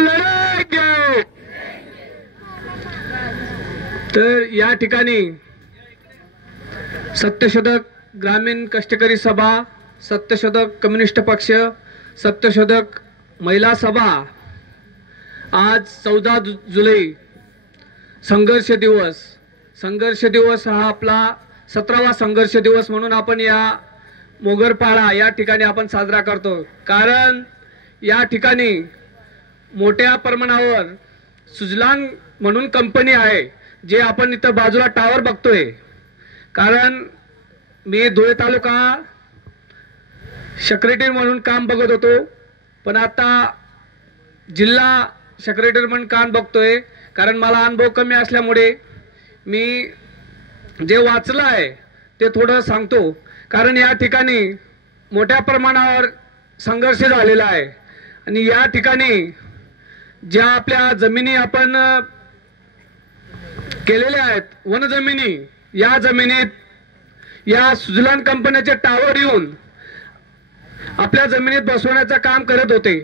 लढायचे। तर या ठिकाणी सत्यशोधक ग्रामीण कष्टकरी सभा, सत्यशोधक कम्युनिस्ट पक्ष, सत्यशोधक महिला सभा आज 14 जुलै संघर्ष दिवस हा आपला 17वा संघर्ष दिवस म्हणून आपण या मोगरपाडा या ठिकाणी आपण साजरा करतो। कारण या ठिकाणी मोठ्या प्रमाणावर सुजलान म्हणून कंपनी आहे, जे आपण इथं बाजूला टावर बघतोय। कारण मी धुळे तालुका सेक्रेटरी म्हणून काम बघत होतो, पण आता जिल्हा सेक्रेटरी म्हणून काम बघतोय। कारण मला अनुभव कमी असल्यामुळे मी जे वाचलं आहे ते थोडं सांगतो। कारण या ठिकाणी मोठ्या प्रमाणावर संघर्ष झालेला आहे आणि या ठिकाणी ज्या आपल्या जमिनी आपण केलेल्या आहेत, वन जमिनी, या जमिनीत या सुजलान कंपनीचे टावर येऊन आपल्या जमिनीत बसवण्याचं काम करत होते।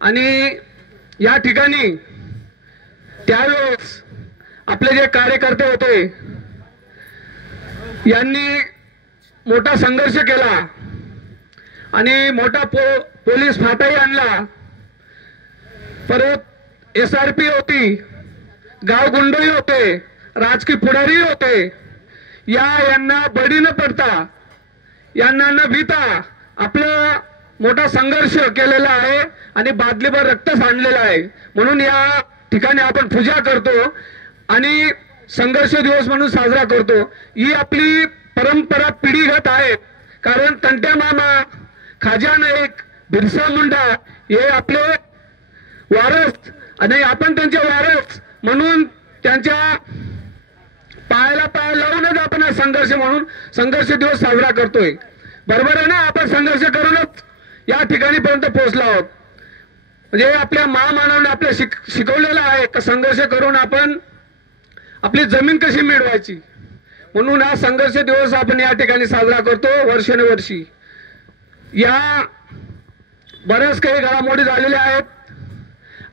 आणि या ठिकाणी त्यावेळेस आपले जे कार्यकर्ते होते यांनी मोठा संघर्ष केला आणि मोठा पोलीस फाटाही आणला। परत SRP होती, गाव गुंडही होते, राजकीय पुढारी होते। यांना बळी न पडता, यांना न भीता आपला मोठा संघर्ष केलेला आहे आणि बादलीभर रक्त सांडलेलं आहे। म्हणून या ठिकाणी आपण पूजा करतो आणि संघर्ष दिवस म्हणून साजरा करतो। ही आपली परंपरा पिढीगत आहे। कारण तंट्या मामा, खाजा नाईक, बिरसा मुंडा हे आपले वारस आणि आपण त्यांचे वारस म्हणून त्यांच्या पायाला पाय लावूनच आपण संघर्ष म्हणून संघर्ष दिवस साजरा करतोय। बरोबर आहे ना? आपण संघर्ष करूनच या ठिकाणी पर्यंत पोहोचलो आहोत। म्हणजे आपल्या महामानवाने आपल्या शिकवलेलं आहे की संघर्ष करून आपण आपली जमीन कशी मिळवायची, म्हणून हा संघर्ष दिवस आपण या ठिकाणी साजरा करतो वर्षानुवर्षी। या बऱ्याच काही घडामोडी झालेल्या आहेत।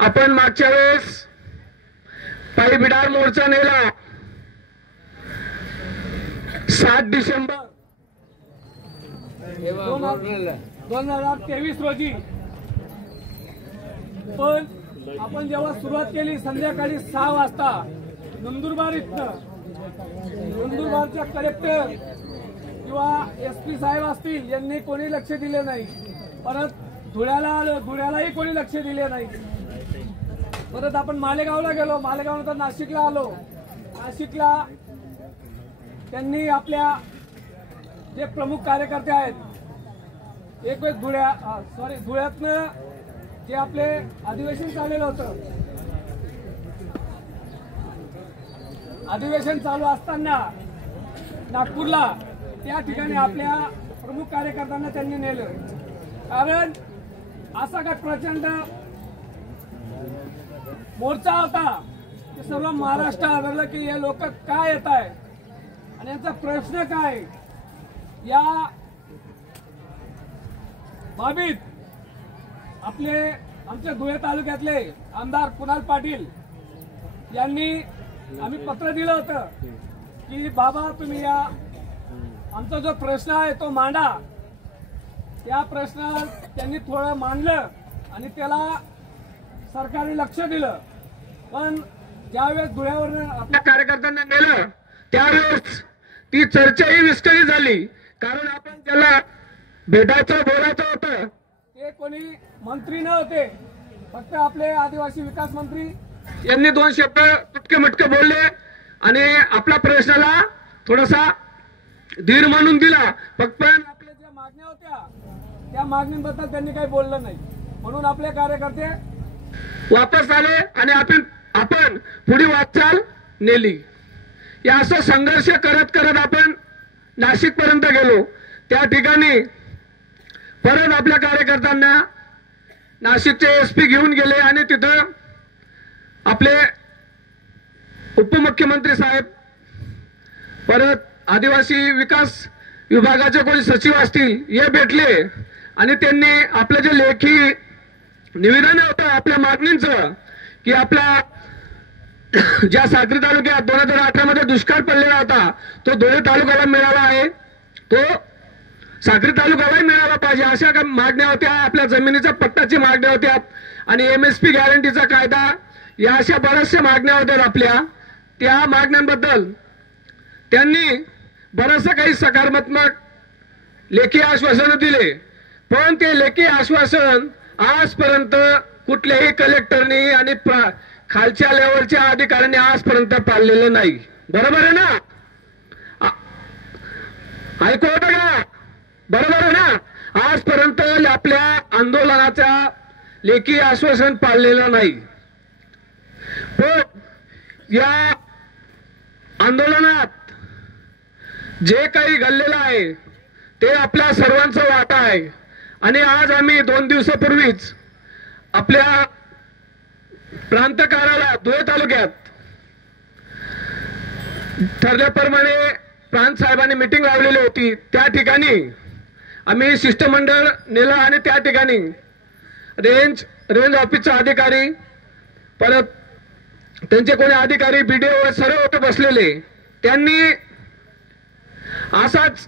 आपण मागच्या वेळेस पायी बिडार मोर्चा नेला 7 डिसेंबर 2023 रोजी। पण आपण जेव्हा सुरुवात केली संध्याकाळी 6 वाजता नंदुरबार इथं, नंदुरबारच्या कलेक्टर किंवा SP साहेब असतील यांनी कोणी लक्ष दिले नाही। परत धुळ्याला आलो, धुळ्यालाही कोणी लक्ष दिले नाही। परत आपण मालेगावला गेलो, मालेगावनंतर नाशिकला आलो, नाशिकला त्यांनी आपल्या जे प्रमुख कार्यकर्ते आहेत, एक वेळ धुळ्यातनं जे आपले अधिवेशन चाललेलं होतं, अधिवेशन चालू असताना नागपूरला त्या ठिकाणी आपल्या प्रमुख कार्यकर्त्यांना त्यांनी नेलं। कारण असा काय प्रचंड मोर्चा होता की सर्व महाराष्ट्र आदरलं की हे लोक काय येत आहे आणि यांचा प्रश्न काय। या बाबीत आमच्या धुळे तालुक्यातले आमदार कुणाल पाटील यांनी आम्ही पत्र दिलं होतं की बाबा तुम्ही या आमचा जो प्रश्न आहे तो मांडा। त्या प्रश्न त्यांनी थोडं मांडलं आणि त्याला सरकारने लक्ष दिलं। पण ज्यावेळेस धुळ्यावर आपल्या कार्यकर्त्यांना नेलं त्यावेळेस ती चर्चाही विस्कळीत झाली। कारण आपण त्याला भेटायचं बोलायचं होतं ते कोणी मंत्री नव्हते, फक्त आपले आदिवासी विकास मंत्री यांनी 2 शब्द तुटके मटके बोलले आणि आपल्या प्रश्नाला थोडासा धीर म्हणून दिला। फक्त आपल्या ज्या मागण्या होत्या त्या मागणीबद्दल त्यांनी काही बोललं नाही, म्हणून आपले कार्यकर्ते वापस आले आणि आपण पुढे वाटचाल नेली। या असं संघर्ष करत करत आपण नाशिक पर्यंत गेलो। त्या ठिकाणी परत आपल्या कार्यकर्त्यांना नाशिकचे SP घेऊन गेले आणि तिथं आपले उपमुख्यमंत्री साहेब, परत आदिवासी विकास विभागाचे कोणी सचिव असतील हे भेटले आणि त्यांनी आपले जे लेखी निवेदन होतं आपल्या मागणींचं की आपल्या ज्या साक्री तालुक्यात 2018 मध्ये दुष्काळ पडलेला होता तो धुळे तालुक्याला मिळाला आहे, तो साक्री तालुक्यालाही मिळाला पाहिजे अशा मागण्या होत्या. आपल्या जमिनीच्या पट्ट्याची मागण्या होत्या आणि MSP गॅरंटीचा कायदा या अशा बऱ्याचशा मागण्या होत्या आपल्या. त्या मागण्यांबद्दल त्यांनी बरंचसं काही सकारात्मक लेखी आश्वासन दिले, पण ते लेखी आश्वासन आजपर्यंत कुठल्याही कलेक्टरनी आणि खालच्या लेवलच्या अधिकाऱ्यांनी आजपर्यंत पाळलेलं नाही. बरोबर आहे ना? ऐकू होतं का? बरोबर आहे ना? आजपर्यंत आपल्या आंदोलनाच्या लेखी आश्वासन पाळलेलं नाही. पण या आंदोलनात जे काही घडलेलं आहे ते आपल्या सर्वांचा वाटा आहे. आणि आज आम्ही 2 दिवसापूर्वीच आपल्या प्रांत कार्यालयात धुळे तालुक्यात ठरल्याप्रमाणे प्रांत साहेबांनी मीटिंग लावलेली होती. त्या ठिकाणी आम्ही शिष्टमंडळ नेलं आणि त्या ठिकाणी रेंज ऑफिसचा अधिकारी, परत त्यांचे कोणी अधिकारी, BDO सर्व होते बसलेले. त्यांनी असाच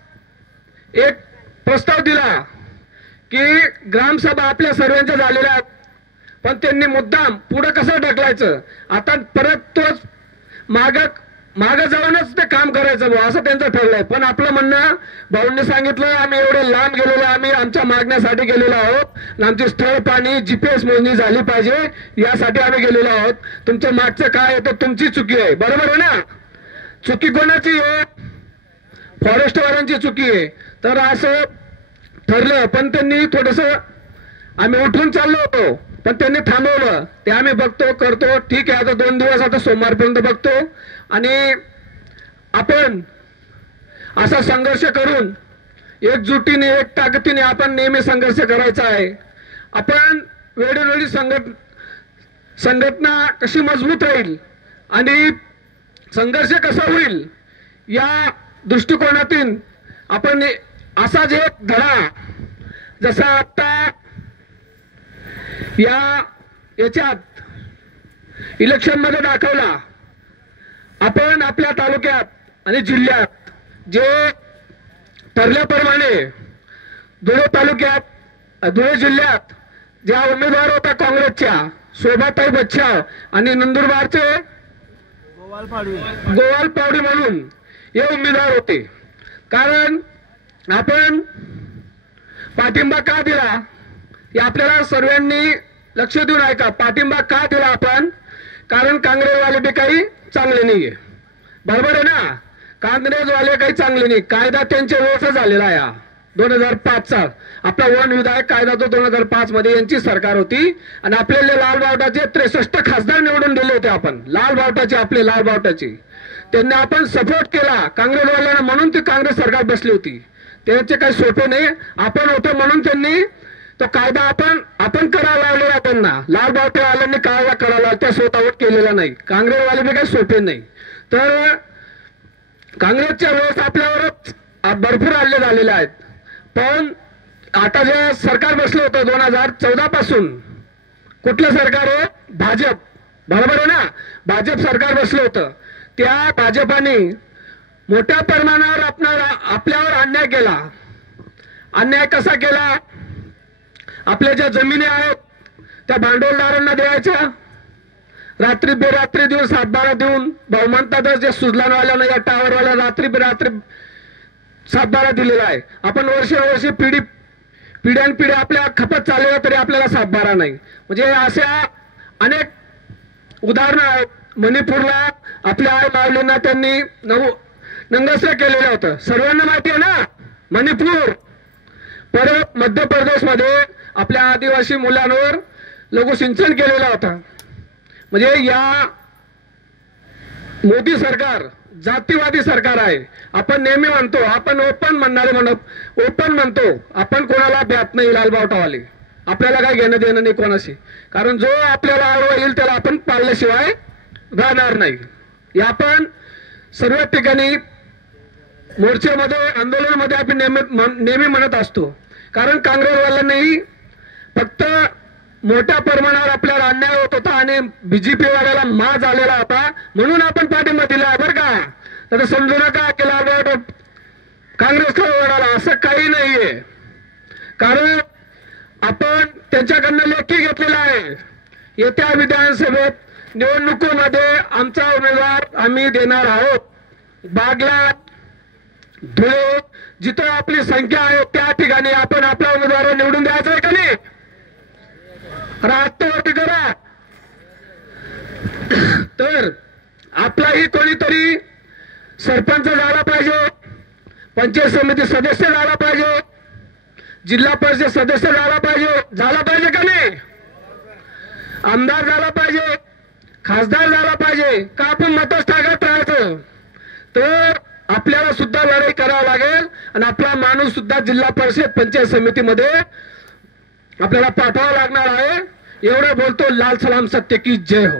एक प्रस्ताव दिला की ग्रामसभा आपल्या सर्वांच्या झालेल्या आहेत, पण त्यांनी मुद्दाम पुढे कसं ढकलायचं, आता परत तोच मागं जाऊनच ते काम करायचं भाऊ असं त्यांचं ठरलंय. पण आपलं म्हणणं भाऊंनी सांगितलं आम्ही एवढे लांब गेलेलो, आम्ही आमच्या मागण्यासाठी गेलेलो आहोत, आमची स्थळ पाणी GPS मोजणी झाली पाहिजे यासाठी आम्ही गेलेलो आहोत. तुमच्या मागचं काय आहे तर तुमची चुकी आहे. बरोबर आहे ना? चुकी कोणाची आहे? फॉरेस्टवाल्यांची चुकी आहे. तर असं ठरलं, पण त्यांनी थोडंसं आम्ही उठून चाललो होतो पण त्यांनी थांबवलं. ते आम्ही बघतो करतो, ठीक आहे आता 2 दिवस, आता सोमवारपर्यंत बघतो आणि आपण असा संघर्ष करून एकजुटीने एक ताकदीने आपण नेहमी संघर्ष करायचा आहे. आपण वेळोवेळी संघटना कशी मजबूत राहील आणि संघर्ष कसा होईल या दृष्टिकोनातून आपण असाच एक धडा जसा आता याच्यात इलेक्शन मध्ये दाखवला, आपण आपल्या तालुक्यात आणि जिल्ह्यात जे ठरल्याप्रमाणे धुळे जिल्ह्यात ज्या उमेदवार होत्या काँग्रेसच्या शोभाताई बच्छाव आणि नंदुरबारचे गोवाल पावडी म्हणून हे उमेदवार होते. कारण आपण पाठिंबा का दिला हे आपल्याला सर्वांनी लक्ष देऊन ऐका. पाठिंबा का दिला आपण? कारण काँग्रेसवाले बी काही चांगले नाहीये. बरोबर आहे ना? काँग्रेसवाले काही चांगले नाही. कायदा त्यांच्या वेळेचा झालेला आहे 2005चा. आपला वन विधायक कायदा तो 2005 मध्ये यांची सरकार होती आणि आपल्याला लाल बावटाचे 63 खासदार निवडून दिले होते. आपण लाल बावटाचे त्यांनी आपण सपोर्ट केला काँग्रेसवाल्यांना, म्हणून ती काँग्रेस सरकार बसली होती. त्यांचे काही सोपे नाही, आपण होतो म्हणून त्यांनी तो कायदा आपण करायला लावलेला. त्यांना लाल बावटेवाल्यांनी कायदा करायला त्या स्वतःवर केलेला नाही. काँग्रेसवाले बी काही सोपे नाही. तर काँग्रेसच्या वेळेस आपल्यावरच भरपूर हल्ले झालेले आहेत. पण आता जे सरकार बसलं होतं 2014 पासून, कुठलं सरकार आहे? भाजप. बरोबर आहे ना? भाजप सरकार बसलं होतं. त्या भाजपाने मोठ्या प्रमाणावर आपल्यावर अन्याय केला. अन्याय कसा केला? आपल्या ज्या जमिनी आहेत त्या भांडवलदारांना द्यायच्या, रात्री बेरात्री देऊन 7-12 देऊन, भाऊ म्हणतातच जे सुजलानवाल्यानं या टावरवाल्या रात्री बेरात्री 7-12 दिलेला आहे. आपण वर्षोवर्षी पिढ्यानपिढ्या आपल्या खपत चाललेल्या तरी आपल्याला 7-12 नाही. म्हणजे अशा अनेक उदाहरणं आहेत. मणिपूरला आपल्या आई माऊलींना त्यांनी नंगस्त्र केलेलं होतं, सर्वांना माहिती आहे ना मणिपूर. परत मध्य प्रदेशमध्ये आपल्या आदिवासी मुलांवर लघुसिंचन केलेलं होतं. म्हणजे या मोदी सरकार जातीवादी सरकार आहे. आपण नेहमी म्हणतो, आपण ओपन म्हणतो, आपण कोणाला भ्यात नाही लालबावटावाले. आपल्याला काही घेणं देणं नाही कोणाशी. कारण जो आपल्याला आवड येईल त्याला आपण पाळल्याशिवाय राहणार नाही. या आपण सर्व ठिकाणी मोर्चामध्ये आंदोलनामध्ये आपण नेहमी म्हणत असतो. कारण काँग्रेसवाल्यांनी फक्त मोठ्या प्रमाणावर आपल्याला अन्याय होत होता आणि बीजेपी वाल्याला माज आलेला होता, म्हणून आपण पाठिंबा दिला बरं का. तर समजू नका की लालबाग काँग्रेसला ओढाला, असं काही नाहीये. कारण आपण त्यांच्याकडनं लेखी घेतलेला आहे. येत्या विधानसभेत निवडणुकीमध्ये आमचा उमेदवार आम्ही देणार आहोत. बागला, धुळे, जिथं आपली संख्या आहे त्या ठिकाणी आपण आपला उमेदवार निवडून द्यायचा आहे का नाही. राष्ट्रवादी करा. तर आपलाही कोणीतरी सरपंच झाला पाहिजे, पंचायत समिती सदस्य झाला पाहिजे, जिल्हा परिषद सदस्य झाला पाहिजे का नाही. आमदार झाला पाहिजे, खासदार झाला पाहिजे का आपण मतच टाकत राहायचं. तर आपल्याला सुद्धा लढाई करावं लागेल आणि आपला माणूस सुद्धा जिल्हा परिषद पंचायत समितीमध्ये आपल्याला पाठवावा लागणार आहे. एवढं बोलतो. लाल सलाम, सत्य की जय हो.